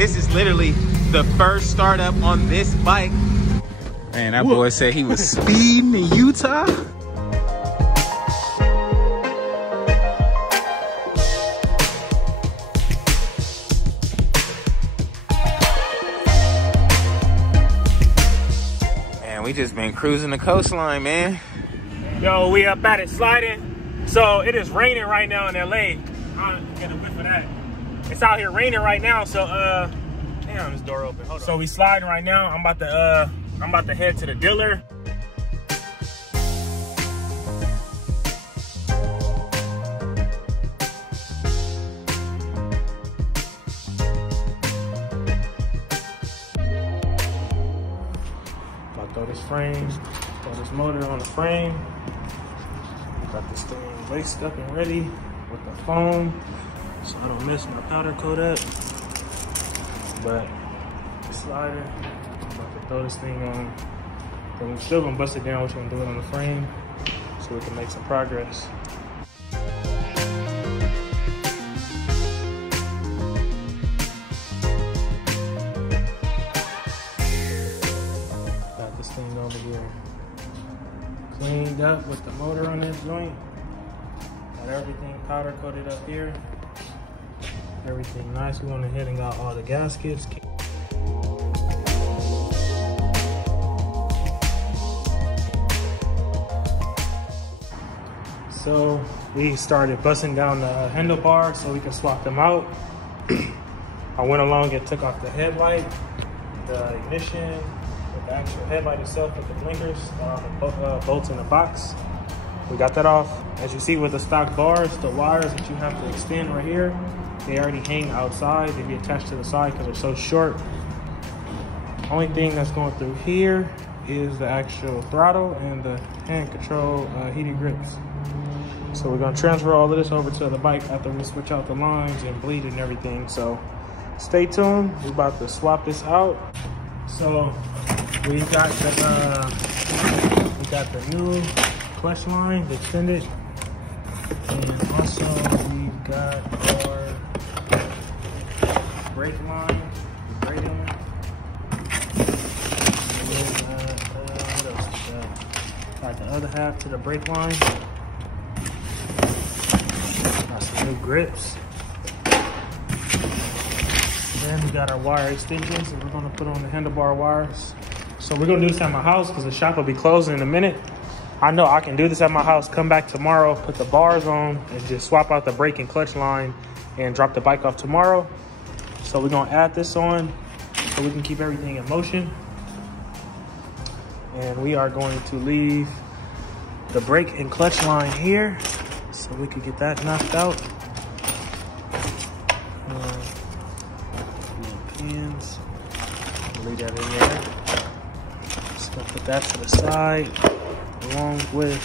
this is literally the first startup on this bike. Man, that boy said he was speeding in Utah. Man, we just been cruising the coastline, man. Yo, we up at it sliding. So it is raining right now in LA. I'm gonna whip for that. It's out here raining right now, so damn, this door open. Hold on. So we sliding right now. I'm about to head to the dealer. About to throw this frame, throw this motor on the frame. Got this thing laced up and ready with the foam, so I don't mess my powder coat up. But the slider, I'm about to throw this thing on. Then we're still gonna bust it down, which I'm doing on the frame, so we can make some progress. Got this thing over here cleaned up with the motor on this joint. Got everything powder coated up here. Everything nice. We went ahead and got all the gaskets. So we started busting down the handlebars so we can swap them out. I went along and took off the headlight, the ignition, the actual headlight itself with the blinkers, the bolts in the box. We got that off. As you see with the stock bars, the wires that you have to extend right here, they already hang outside. They be attached to the side because they're so short. Only thing that's going through here is the actual throttle and the hand control heated grips. So we're gonna transfer all of this over to the bike after we switch out the lines and bleed and everything. So stay tuned. We're about to swap this out. So we got the new clutch line, the extended, and also we've got our brake line, the brake line. What else is that? Got the other half to the brake line. Got some new grips. Then we got our wire extensions that we're gonna put on the handlebar wires. So we're gonna do this at my house because the shop will be closing in a minute. I know I can do this at my house, come back tomorrow, put the bars on, and just swap out the brake and clutch line and drop the bike off tomorrow. So we're gonna add this on so we can keep everything in motion. And we are going to leave the brake and clutch line here so we can get that knocked out. Pins, leave that in there. Just gonna put that to the side along with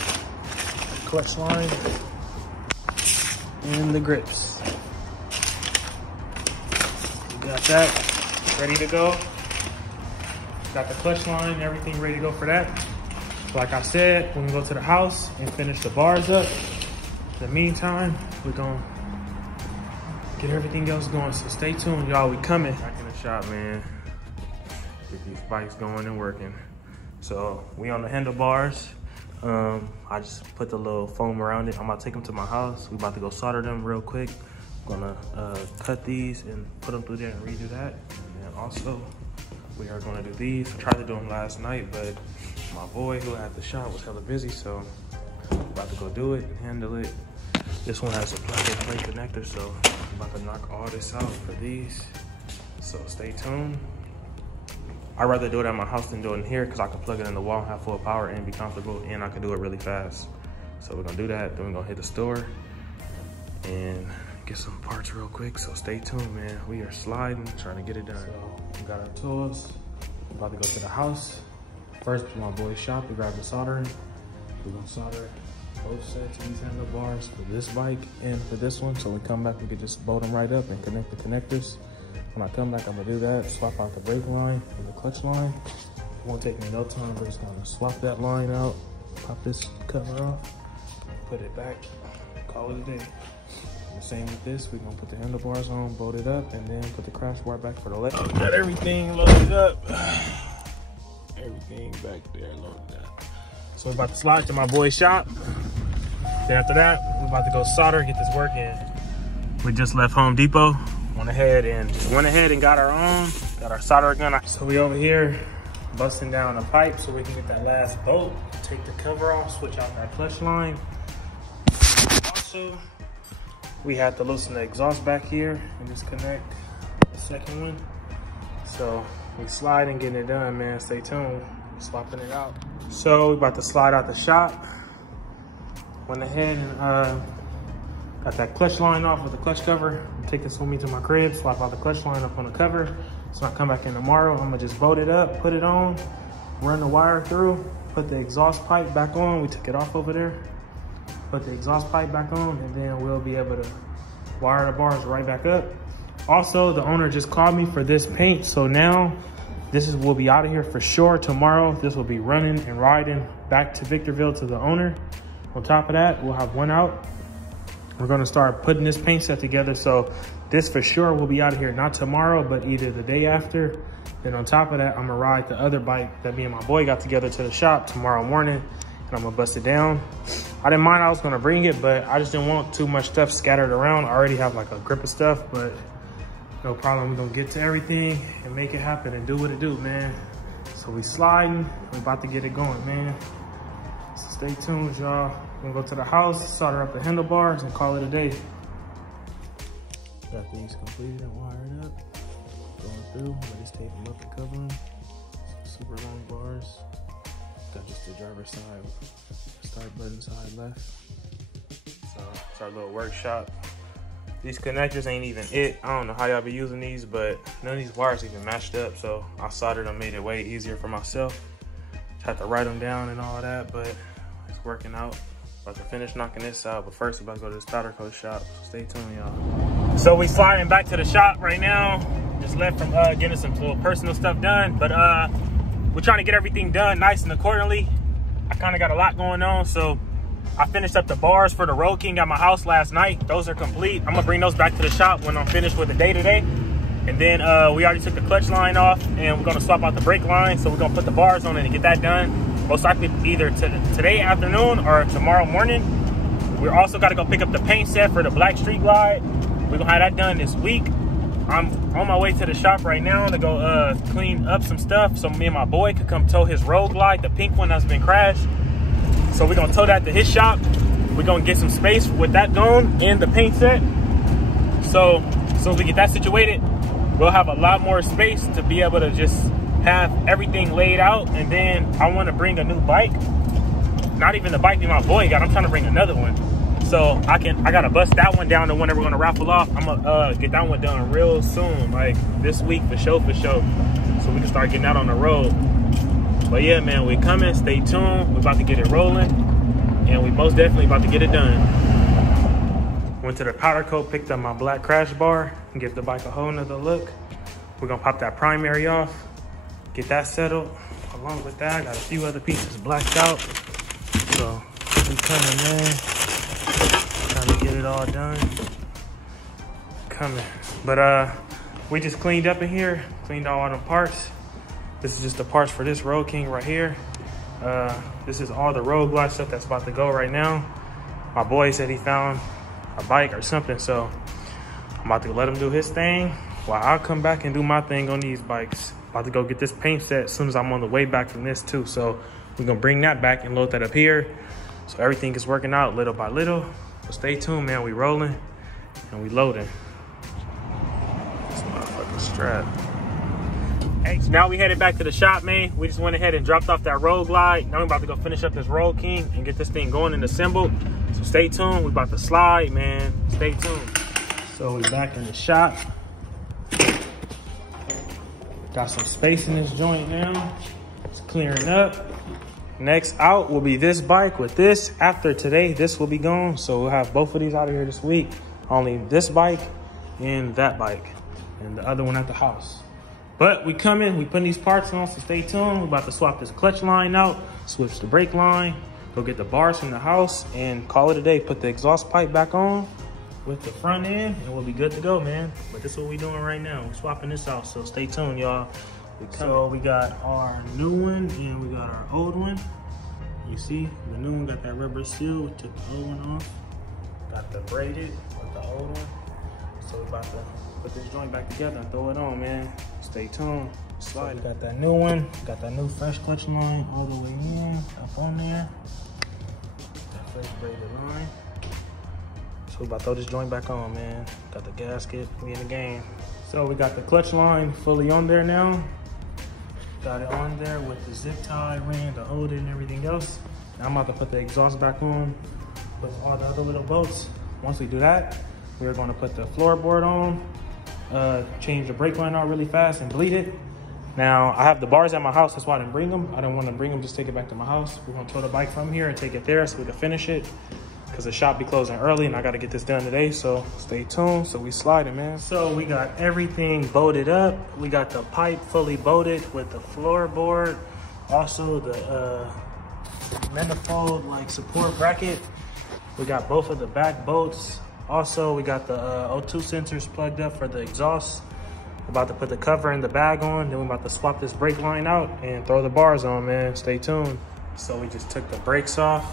the clutch line and the grips. We got that ready to go. Got the clutch line, everything ready to go for that. Like I said, when we go to the house and finish the bars up, in the meantime, we're gonna get everything else going. So stay tuned, y'all. We coming. Back in the shop, man. Get these bikes going and working. So we on the handlebars. I just put the little foam around it. I'm about to take them to my house. We about to go solder them real quick. I'm gonna cut these and put them through there and redo that. And then also, we are gonna do these. I tried to do them last night, but my boy who had the shop was hella busy, so I'm about to go do it and handle it. This one has a plug and play connector, so I'm about to knock all this out for these. So stay tuned. I'd rather do it at my house than do it in here because I can plug it in the wall, have full power, and be comfortable, and I can do it really fast. So we're gonna do that, then we're gonna hit the store and get some parts real quick. So stay tuned, man. We are sliding, trying to get it done. So we got our tools. We're about to go to the house. First, to my boy's shop, we grab the soldering. We're gonna solder both sets of these handlebars for this bike and for this one. So when we come back, we can just bolt them right up and connect the connectors. When I come back, I'm gonna do that, swap out the brake line and the clutch line. It won't take me no time. We're just gonna swap that line out, pop this cover off, put it back, call it a day. The same with this. We're gonna put the handlebars on, bolt it up, and then put the crash bar back for the leg. Got everything loaded up. Everything back there loaded up. So we're about to slide to my boy's shop. Then after that, we're about to go solder, get this work in. We just left Home Depot. Went ahead and got our own, got our solder gun. So we over here busting down a pipe so we can get that last bolt, take the cover off, switch out that clutch line. Also, we had to loosen the exhaust back here and disconnect the second one. So we slide and getting it done, man. Stay tuned, swapping it out. So we about to slide out the shop. Went ahead and got that clutch line off with the clutch cover. Take this with me to my crib, swap out the clutch line up on the cover. So I come back in tomorrow, I'm gonna just bolt it up, put it on, run the wire through, put the exhaust pipe back on. We took it off over there. Put the exhaust pipe back on, and then we'll be able to wire the bars right back up. Also, the owner just called me for this paint. So now we'll be out of here for sure tomorrow. This will be running and riding back to Victorville to the owner. On top of that, we'll have one out. We're gonna start putting this paint set together. So this for sure will be out of here, not tomorrow, but either the day after. Then on top of that, I'm gonna ride the other bike that me and my boy got together to the shop tomorrow morning, and I'm gonna bust it down. I didn't mind I was gonna bring it, but I just didn't want too much stuff scattered around. I already have like a grip of stuff, but no problem. We're gonna get to everything and make it happen and do what it do, man. So we sliding, we're about to get it going, man. So stay tuned, y'all. We're gonna go to the house, solder up the handlebars, and call it a day. Got these completed and wired up. Going through, I just tape them up and cover them. Some super long bars. Got just the driver's side, start button side left. So it's our little workshop. These connectors ain't even it. I don't know how y'all be using these, but none of these wires even matched up. So I soldered them, made it way easier for myself. Had to write them down and all that, but it's working out. About to finish knocking this out, but first we're about to go to this powder coat shop. So stay tuned, y'all. So we sliding back to the shop right now. Just left from getting some little personal stuff done, but we're trying to get everything done nice and accordingly. I kind of got a lot going on, so I finished up the bars for the Road King at my house last night. Those are complete. I'm gonna bring those back to the shop when I'm finished with the day today. And then we already took the clutch line off, and we're gonna swap out the brake line. So we're gonna put the bars on it and get that done. Most likely either today afternoon or tomorrow morning. We're also gotta go pick up the paint set for the Black Street Glide. We're gonna have that done this week. I'm on my way to the shop right now to go clean up some stuff so me and my boy could come tow his Road Glide, the pink one that's been crashed. So we're gonna tow that to his shop. We're gonna get some space with that going and the paint set. So as soon as we get that situated, we'll have a lot more space to be able to just have everything laid out. And then I want to bring a new bike. Not even the bike that my boy got. I'm trying to bring another one. So I gotta bust that one down, the one that we're gonna raffle off. I'm gonna get that one done real soon, like this week for sure. So we can start getting that on the road. But yeah, man, we coming. Stay tuned. We're about to get it rolling, and we most definitely about to get it done. Went to the powder coat, picked up my black crash bar, and give the bike a whole nother look. We're gonna pop that primary off, get that settled. Along with that, I got a few other pieces blacked out. So we coming, man. Trying to get it all done. Coming. But we just cleaned up in here, cleaned all the parts. This is just the parts for this Road King right here. This is all the Road Glide stuff that's about to go right now. My boy said he found a bike or something, so I'm about to let him do his thing while I'll come back and do my thing on these bikes. About to go get this paint set as soon as I'm on the way back from this too. So we're gonna bring that back and load that up here. So everything is working out little by little. So stay tuned, man. We rolling and we loading. This motherfucking strap. Hey, so now we headed back to the shop, man. We just went ahead and dropped off that Road Glide. Now we're about to go finish up this Road King and get this thing going and assembled. So stay tuned. We're about to slide, man. Stay tuned. So we're back in the shop. Got some space in this joint now. It's clearing up. Next out will be this bike with this. After today, this will be gone. So we'll have both of these out of here this week. Only this bike and that bike. And the other one at the house. But we coming, we putting these parts on, so stay tuned. We're about to swap this clutch line out, switch the brake line, go get the bars from the house, and call it a day. Put the exhaust pipe back on, with the front end and we'll be good to go, man. But this is what we're doing right now. We're swapping this out, so stay tuned, y'all. So we got our new one and we got our old one. You see, the new one got that rubber seal. We took the old one off. Got the braided with the old one. So we're about to put this joint back together and throw it on, man. Stay tuned. Slide. So we got that new one. Got that new fresh clutch line all the way in, up on there. That fresh braided line. So we about to throw this joint back on, man. Got the gasket, we in the game. So we got the clutch line fully on there now. Got it on there with the zip tie ring to hold it and everything else. Now I'm about to put the exhaust back on with all the other little bolts. Once we do that, we're gonna put the floorboard on, change the brake line out really fast and bleed it. Now, I have the bars at my house, that's why I didn't bring them. I didn't want to bring them, just take it back to my house. We're gonna tow the bike from here and take it there so we can finish it, because the shop be closing early and I gotta get this done today, so stay tuned. So we sliding, man. So we got everything bolted up. We got the pipe fully bolted with the floorboard. Also the manifold like support bracket. We got both of the back bolts. Also, we got the O2 sensors plugged up for the exhaust. About to put the cover and the bag on, then we're about to swap this brake line out and throw the bars on, man. Stay tuned. So we just took the brakes off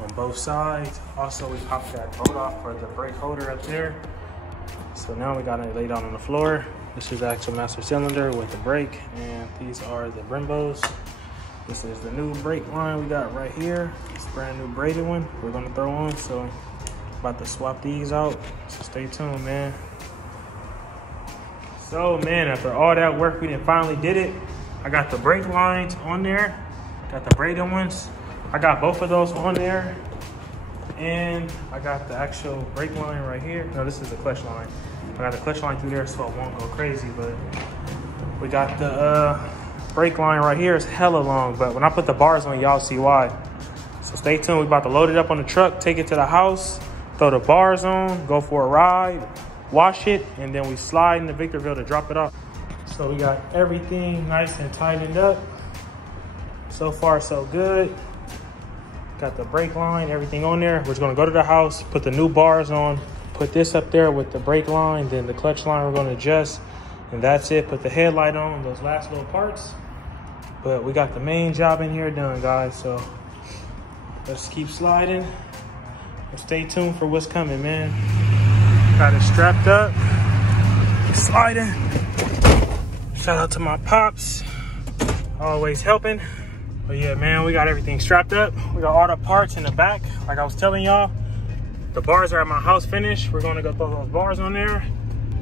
on both sides. Also, we popped that bolt off for the brake holder up there. So now we got it laid out on the floor. This is the actual master cylinder with the brake, and these are the Brembos. This is the new brake line we got right here. It's a brand new braided one we're gonna throw on. So about to swap these out. So stay tuned, man. So man, after all that work, we done finally did it. I got the brake lines on there, got the braided ones. I got both of those on there. And I got the actual brake line right here. No, this is the clutch line. I got the clutch line through there so it won't go crazy, but we got the brake line right here. It's hella long, but when I put the bars on, y'all see why. So stay tuned, we about to load it up on the truck, take it to the house, throw the bars on, go for a ride, wash it, and then we slide into Victorville to drop it off. So we got everything nice and tightened up. So far, so good. Got the brake line, everything on there. We're just gonna go to the house, put the new bars on, put this up there with the brake line, then the clutch line we're gonna adjust, and that's it. Put the headlight on, those last little parts. But we got the main job in here done, guys, so let's keep sliding. And stay tuned for what's coming, man. Got it strapped up, sliding. Shout out to my pops, always helping. But yeah, man, we got everything strapped up. We got all the parts in the back. Like I was telling y'all, the bars are at my house finished. We're gonna go throw those bars on there,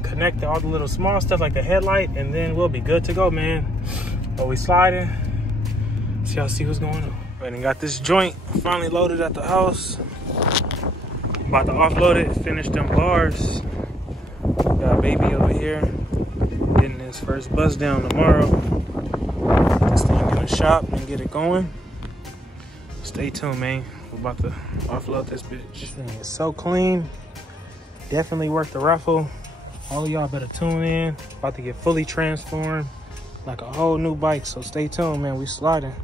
connect all the little small stuff like the headlight, and then we'll be good to go, man. But we sliding, so y'all see what's going on. Right, and got this joint finally loaded at the house. About to offload it, finish them bars. Got baby over here, getting his first buzz down tomorrow. Get this thing in the shop and get it going. Stay tuned, man. We're about to offload this bitch. This thing is so clean. Definitely worth the raffle. All of y'all better tune in. About to get fully transformed like a whole new bike. So stay tuned, man. We sliding.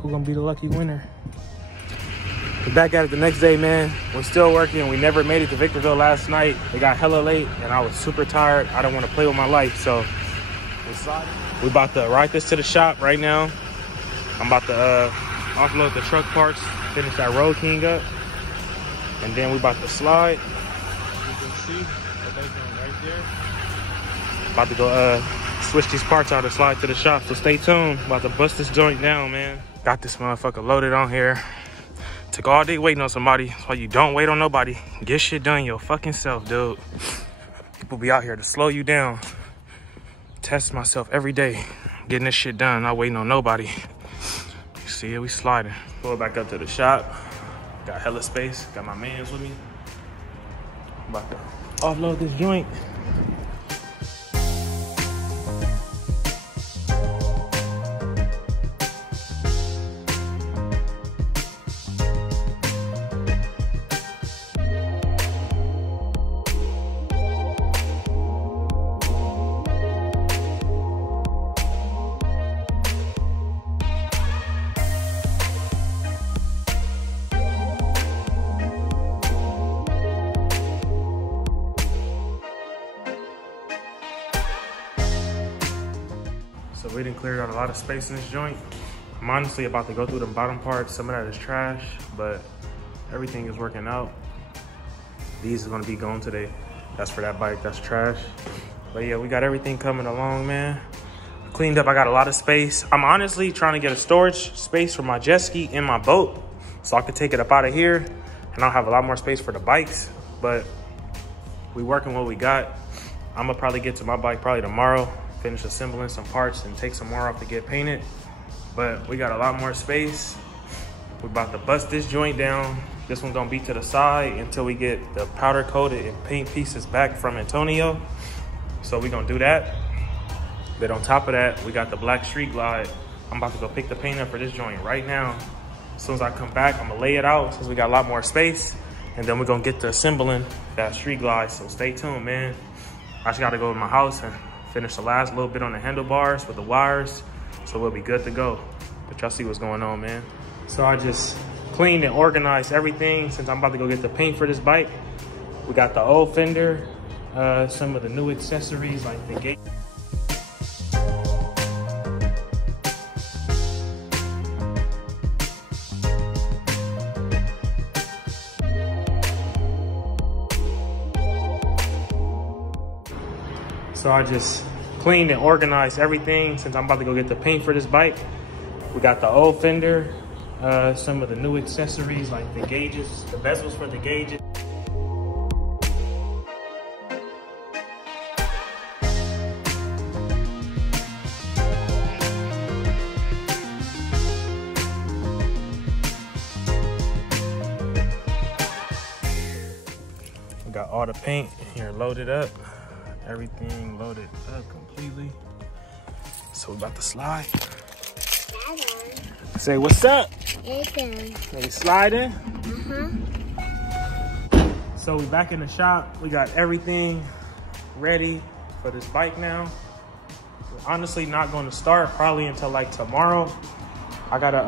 Who gonna be the lucky winner? We're back at it the next day, man. We're still working. We never made it to Victorville last night. It got hella late and I was super tired. I don't want to play with my life, so we're about to ride this to the shop right now. I'm about to offload the truck parts, finish that Road King up, and then we're about to slide. You can see what they're doing right there. About to go switch these parts out and slide to the shop, so stay tuned. About to bust this joint down, man. Got this motherfucker loaded on here. Took all day waiting on somebody. That's why you don't wait on nobody. Get shit done your fucking self, dude. People be out here to slow you down. Test myself every day. Getting this shit done, not waiting on nobody. You see it, we sliding. Pull it back up to the shop. Got hella space. Got my mans with me. About to offload this joint. We didn't clear out a lot of space in this joint. I'm honestly about to go through the bottom parts. Some of that is trash, but everything is working out. These are gonna be gone today. That's for that bike, that's trash. But yeah, we got everything coming along, man. Cleaned up, I got a lot of space. I'm honestly trying to get a storage space for my jet ski and my boat so I could take it up out of here and I'll have a lot more space for the bikes. But we working what we got. I'm gonna probably get to my bike probably tomorrow, finish assembling some parts and take some more off to get painted. But we got a lot more space. We're about to bust this joint down. This one's gonna be to the side until we get the powder coated and paint pieces back from Antonio. So we're gonna do that. But on top of that, we got the black street glide. I'm about to go pick the paint up for this joint right now. As soon as I come back, I'm gonna lay it out since we got a lot more space. And then we're gonna get to assembling that street glide. So stay tuned, man. I just gotta go to my house and finish the last little bit on the handlebars with the wires. So we'll be good to go. But y'all see what's going on, man. So I just cleaned and organized everything since I'm about to go get the paint for this bike. We got the old fender, some of the new accessories like the gate. So I just cleaned and organized everything since I'm about to go get the paint for this bike. We got the old fender, some of the new accessories like the gauges, the bezels for the gauges. We got all the paint here loaded up. Everything loaded up completely. So we're about to slide. Say what's up? Hey, They sliding? So we back in the shop. We got everything ready for this bike now. We're honestly not going to start probably until like tomorrow. I gotta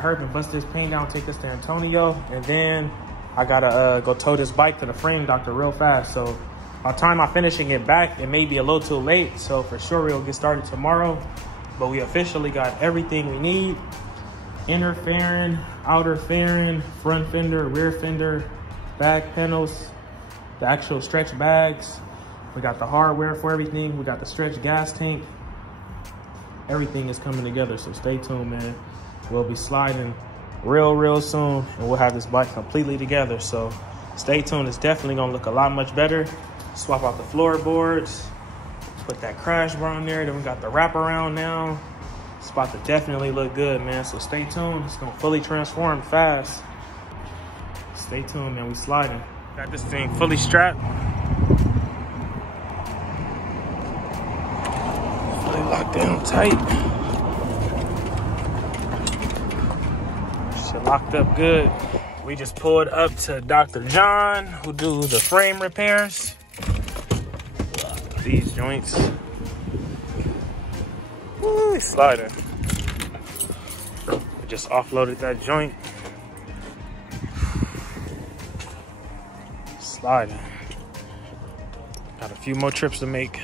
hurry and bust this paint down, take this to Antonio, and then I gotta go tow this bike to the frame doctor real fast. So by the time I'm finishing it back, it may be a little too late. So for sure we'll get started tomorrow. But we officially got everything we need. Inner fairing, outer fairing, front fender, rear fender, back panels, the actual stretch bags. We got the hardware for everything. We got the stretch gas tank. Everything is coming together, so stay tuned, man. We'll be sliding real soon, and we'll have this bike completely together. So stay tuned. It's definitely gonna look a lot much better. Swap out the floorboards. Put that crash bar on there. Then we got the wraparound now. It's about to definitely look good, man. So stay tuned. It's gonna fully transform fast. Stay tuned, man. We sliding. Got this thing fully strapped. Fully locked down tight. Shit locked up good. We just pulled up to Dr. John, who do the frame repairs. These joints. Woo, it's sliding. We just offloaded that joint. Sliding. Got a few more trips to make.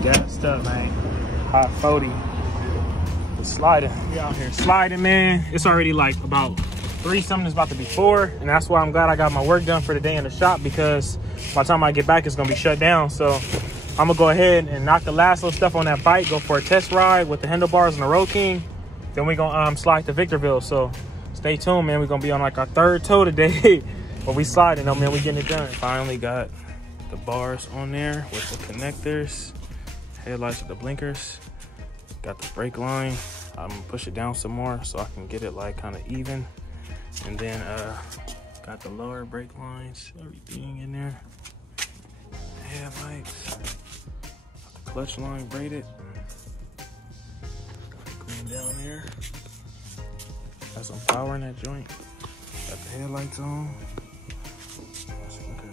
Gassed up, man. Hot 40. It's sliding. We out here sliding, man. It's already like about 3 something. It's about to be 4. And that's why I'm glad I got my work done for the day in the shop, because by the time I get back, it's gonna be shut down. So I'm gonna go ahead and knock the last little stuff on that bike, go for a test ride with the handlebars and the Road King. Then we gonna slide to Victorville. So stay tuned, man. We're gonna be on like our 3rd tow today. But we sliding though, man. We getting it done. Finally got the bars on there with the connectors, headlights with the blinkers. Got the brake line. I'm gonna push it down some more so I can get it like kind of even. And then got the lower brake lines, everything in there. Headlights. Got the clutch line braided. Going down there. Got some power in that joint. Got the headlights on. Let's look at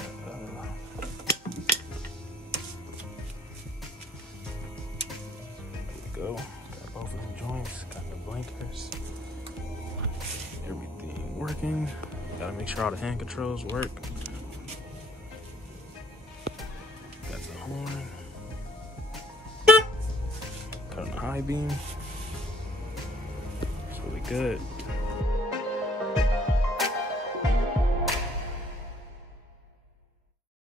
there we go. Got both of them joints. Got the blinkers. Everything working. Gotta make sure all the hand controls work. Got the horn. I-beam. So we good.